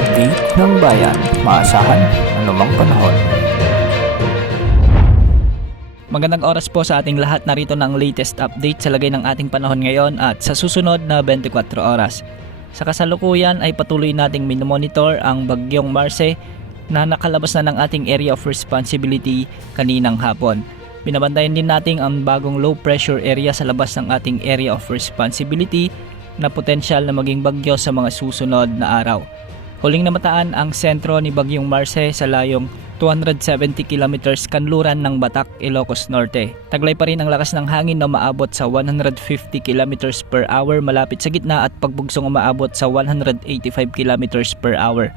update ng bayan, maasahan anumang panahon. Magandang oras po sa ating lahat, narito na ang latest update sa lagay ng ating panahon ngayon at sa susunod na 24 oras. Sa kasalukuyan ay patuloy nating minomonitor ang bagyong Marce na nakalabas na ng ating area of responsibility kaninang hapon. Binabantayan din natin ang bagong low pressure area sa labas ng ating area of responsibility na potensyal na maging bagyo sa mga susunod na araw. Huling namataan ang sentro ni bagyong Marce sa layong 270 kilometers kanluran ng Batak, Ilocos Norte. Taglay pa rin ang lakas ng hangin na umaabot sa 150 kilometers per hour malapit sa gitna at pagbugsong umaabot sa 185 kilometers per hour.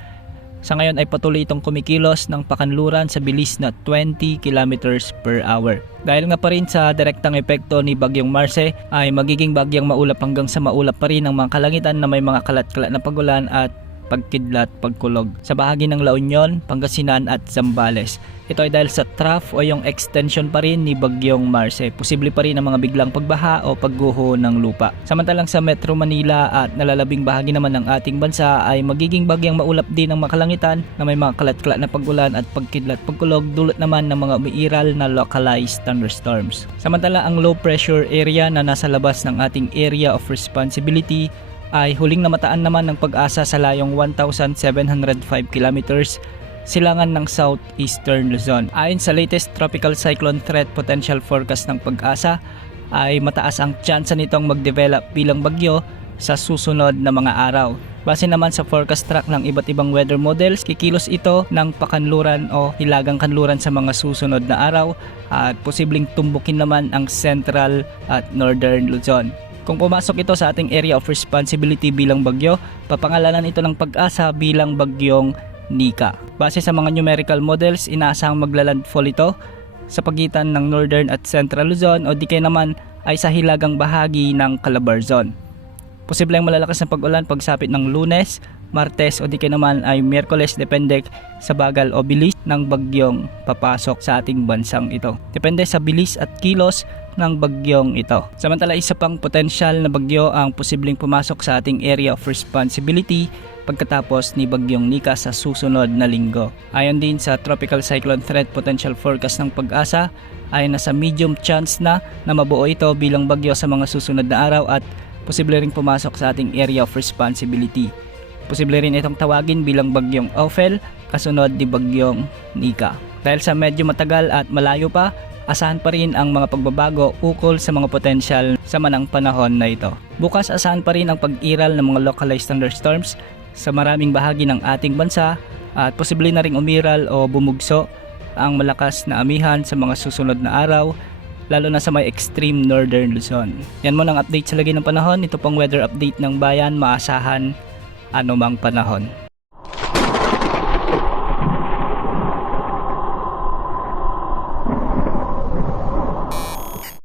Sa ngayon ay patuloy itong kumikilos ng pakanluran sa bilis na 20 kilometers per hour. Dahil nga pa rin sa direktang epekto ni bagyong Marce ay magiging bagyang maulap hanggang sa maulap pa rin ang mga kalangitan na may mga kalat-kalat na pagulan at pagkidlat, pagkulog sa bahagi ng La Union, Pangasinan at Zambales. Ito ay dahil sa trough o yung extension pa rin ni bagyong Marce. Posible pa rin ang mga biglang pagbaha o pagguho ng lupa. Samantalang sa Metro Manila at nalalabing bahagi naman ng ating bansa ay magiging bagyang maulap din ang makalangitan na may mga kalat-kalat na pagulan at pagkidlat, pagkulog dulot naman ng mga umiiral na localized thunderstorms. Samantala ang low pressure area na nasa labas ng ating area of responsibility ay huling namataan naman ng Pag-asa sa layong 1,705 kilometers silangan ng southeastern Luzon. Ayon sa latest tropical cyclone threat potential forecast ng Pag-asa ay mataas ang tsansa nitong mag-develop bilang bagyo sa susunod na mga araw. Base naman sa forecast track ng iba't ibang weather models, kikilos ito ng pakanluran o hilagang kanluran sa mga susunod na araw at posibleng tumbukin naman ang central at northern Luzon. Kung pumasok ito sa ating area of responsibility bilang bagyo, papangalanan ito ng Pag-asa bilang bagyong Nika. Base sa mga numerical models, inaasahang maglalandfall ito sa pagitan ng northern at central Luzon o di kaya naman ay sa hilagang bahagi ng Calabarzon. Posibleng malalakas na pag-ulan pagsapit ng Lunes, Martes o di kaya naman ay Miyerkules depende sa bagal o bilis ng bagyong papasok sa ating bansang ito. Depende sa bilis at kilos ng bagyong ito. Samantala isa pang potensyal na bagyo ang posibleng pumasok sa ating area of responsibility pagkatapos ni bagyong Nika sa susunod na linggo. Ayon din sa tropical cyclone threat potential forecast ng Pag-asa ay nasa medium chance na mabuo ito bilang bagyo sa mga susunod na araw at posible ring pumasok sa ating area of responsibility. Posible rin itong tawagin bilang bagyong Ophel kasunod ni bagyong Nika. Dahil sa medyo matagal at malayo pa, asahan pa rin ang mga pagbabago ukol sa mga potensyal sa manang panahon na ito. Bukas asahan pa rin ang pag-iral ng mga localized thunderstorms sa maraming bahagi ng ating bansa at posible na ring umiral o bumugso ang malakas na amihan sa mga susunod na araw lalo na sa may extreme northern Luzon. Yan mo ng update sa lagay ng panahon. Ito pong weather update ng bayan, maasahan anumang panahon.